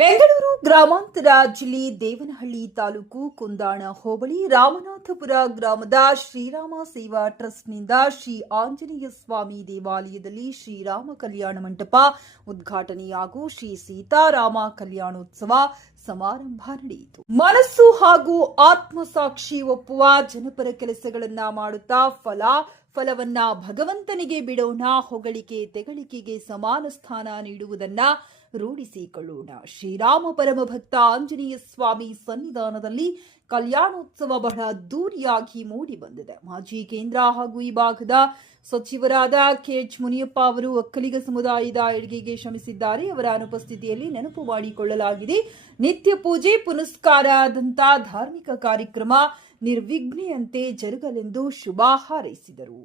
ಬೆಂಗಳೂರು ಗ್ರಾಮಾಂತರ ಜಿಲ್ಲೆ ದೇವನಹಳ್ಳಿ ತಾಲೂಕು ಕುಂದಾಣ ಹೋಬಳಿ ರಾಮನಾಥಪುರ ಗ್ರಾಮದ ಶ್ರೀರಾಮ ಸೇವಾ ಟ್ರಸ್ಟ್ನಿಂದ ಶ್ರೀ ಆಂಜನೇಯ ಸ್ವಾಮಿ ದೇವಾಲಯದಲ್ಲಿ ಶ್ರೀರಾಮ ಕಲ್ಯಾಣ ಮಂಟಪ ಉದ್ಘಾಟನೆ ಹಾಗೂ ಶ್ರೀ ಸೀತಾರಾಮ ಕಲ್ಯಾಣೋತ್ಸವ ಸಮಾರಂಭ ನಡೆಯಿತು. ಮನಸ್ಸು ಹಾಗೂ ಆತ್ಮಸಾಕ್ಷಿ ಒಪ್ಪುವ ಜನಪರ ಕೆಲಸಗಳನ್ನ ಮಾಡುತ್ತಾ ಫಲವನ್ನ ಭಗವಂತನಿಗೆ ಬಿಡೋಣ, ಹೊಗಳಿಕೆ ತೆಗಳಿಕೆಗೆ ಸಮಾನ ಸ್ಥಾನ ನೀಡುವುದನ್ನ ರೂಢಿಸಿಕೊಳ್ಳೋಣ. ಶ್ರೀರಾಮ ಪರಮ ಭಕ್ತ ಆಂಜನೇಯ ಸ್ವಾಮಿ ಸನ್ನಿಧಾನದಲ್ಲಿ ಕಲ್ಯಾಣೋತ್ಸವ ಬಹಳ ಅದ್ದೂರಿಯಾಗಿ ಮೂಡಿ ಬಂದಿದೆ. ಮಾಜಿ ಕೇಂದ್ರ ಹಾಗೂ ಈ ಭಾಗದ ಸಚಿವರಾದ ಕೆಎಚ್ ಮುನಿಯಪ್ಪ ಅವರು ಒಕ್ಕಲಿಗ ಸಮುದಾಯದ ಏಳ್ಗೆಗೆ ಶ್ರಮಿಸಿದ್ದಾರೆ. ಅವರ ಅನುಪಸ್ಥಿತಿಯಲ್ಲಿ ನೆನಪು ಮಾಡಿಕೊಳ್ಳಲಾಗಿದೆ. ನಿತ್ಯ ಪೂಜೆ ಪುನಸ್ಕಾರದಂತ ಧಾರ್ಮಿಕ ಕಾರ್ಯಕ್ರಮ ನಿರ್ವಿಘ್ನೆಯಂತೆ ಜರುಗಲೆಂದು ಶುಭ ಹಾರೈಸಿದರು.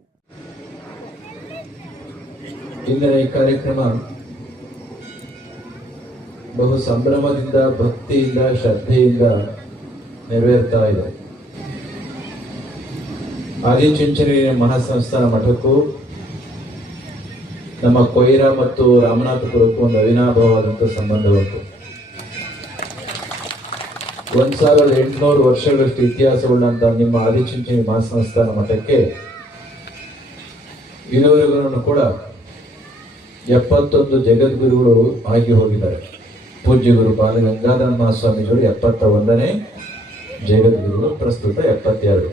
ಇಂದಿನ ಈ ಕಾರ್ಯಕ್ರಮ ಬಹು ಸಂಭ್ರಮದಿಂದ, ಭಕ್ತಿಯಿಂದ, ಶ್ರದ್ಧೆಯಿಂದ ನೆರವೇರ್ತಾ ಇದೆ. ಆದಿಚುಂಚನಗಿರಿ ಮಹಾಸಂಸ್ಥಾನ ಮಠಕ್ಕೂ ನಮ್ಮ ಕೊಯ್ರಾ ಮತ್ತು ರಾಮನಾಥಪುರಕ್ಕೂ ಒಂದು ಅವಿನಾಭಾವವಾದಂಥ ಸಂಬಂಧ ಉಂಟು. 1800 ವರ್ಷಗಳಷ್ಟು ಇತಿಹಾಸವುಳ್ಳಂತ ನಿಮ್ಮ ಆದಿಚುಂಚನಗಿರಿ ಮಹಾಸಂಸ್ಥಾನ ಮಠಕ್ಕೆ ಇದುವರೆಗೂ ಕೂಡ 71 ಜಗದ್ಗುರುಗಳು ಆಗಿ ಹೋಗಿದ್ದಾರೆ. ಪೂಜ್ಯ ಗುರು ಬಾಲಗಂಗಾಧರ ಮಹಾಸ್ವಾಮಿಗಳು 71ನೇ ಜಗದ್ಗುರುಗಳು, ಪ್ರಸ್ತುತ 72.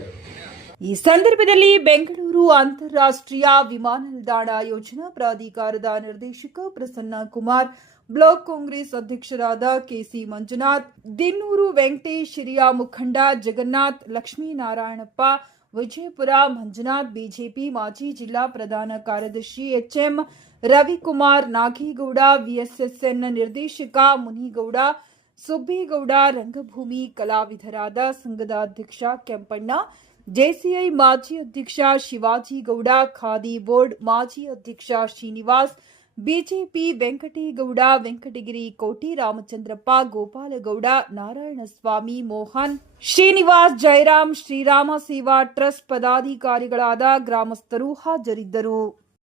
ಈ ಸಂದರ್ಭದಲ್ಲಿ ಬೆಂಗಳೂರು ಅಂತಾರಾಷ್ಟ್ರೀಯ ವಿಮಾನ ನಿಲ್ದಾಣ ಯೋಜನಾ ಪ್ರಾಧಿಕಾರದ ನಿರ್ದೇಶಕ ಪ್ರಸನ್ನ ಕುಮಾರ್, ಬ್ಲಾಕ್ ಕಾಂಗ್ರೆಸ್ ಅಧ್ಯಕ್ಷರಾದ ಕೆಸಿ ಮಂಜುನಾಥ್, ದಿನ್ನೂರು ವೆಂಕಟೇಶ್, ಹಿರಿಯ ಮುಖಂಡ ಜಗನ್ನಾಥ್, ಲಕ್ಷ್ಮೀನಾರಾಯಣಪ್ಪ, ವಿಜಯಪುರ ಮಂಜುನಾಥ್, ಬಿಜೆಪಿ ಮಾಜಿ ಜಿಲ್ಲಾ ಪ್ರಧಾನ ಕಾರ್ಯದರ್ಶಿ ಎಚ್ಎಂ ರವಿಕುಮಾರ್, ನಾಗೇಗೌಡ, ವಿಎಸ್ಎಸ್ಎನ್ ನಿರ್ದೇಶಕ ಮುನಿಗೌಡ, ಸುಬ್ಬೇಗೌಡ, ರಂಗಭೂಮಿ ಕಲಾವಿದರಾದ ಸಂಘದ ಅಧ್ಯಕ್ಷ ಕೆಂಪಣ್ಣ, ಜೆಸಿಐ ಮಾಜಿ ಅಧ್ಯಕ್ಷ ಶಿವಾಜಿಗೌಡ, ಖಾದಿ ಬೋರ್ಡ್ ಮಾಜಿ ಅಧ್ಯಕ್ಷ ಶ್ರೀನಿವಾಸ್, ಬಿಜೆಪಿ ವೆಂಕಟೇಗೌಡ, ವೆಂಕಟಗಿರಿ ಕೋಟಿ, ರಾಮಚಂದ್ರಪ್ಪ, ಗೋಪಾಲಗೌಡ, ನಾರಾಯಣಸ್ವಾಮಿ, ಮೋಹನ್, ಶ್ರೀನಿವಾಸ್, ಜಯರಾಮ್, ಶ್ರೀರಾಮ ಸೇವಾ ಟ್ರಸ್ಟ್ ಪದಾಧಿಕಾರಿಗಳಾದ ಗ್ರಾಮಸ್ಥರು ಹಾಜರಿದ್ದರು.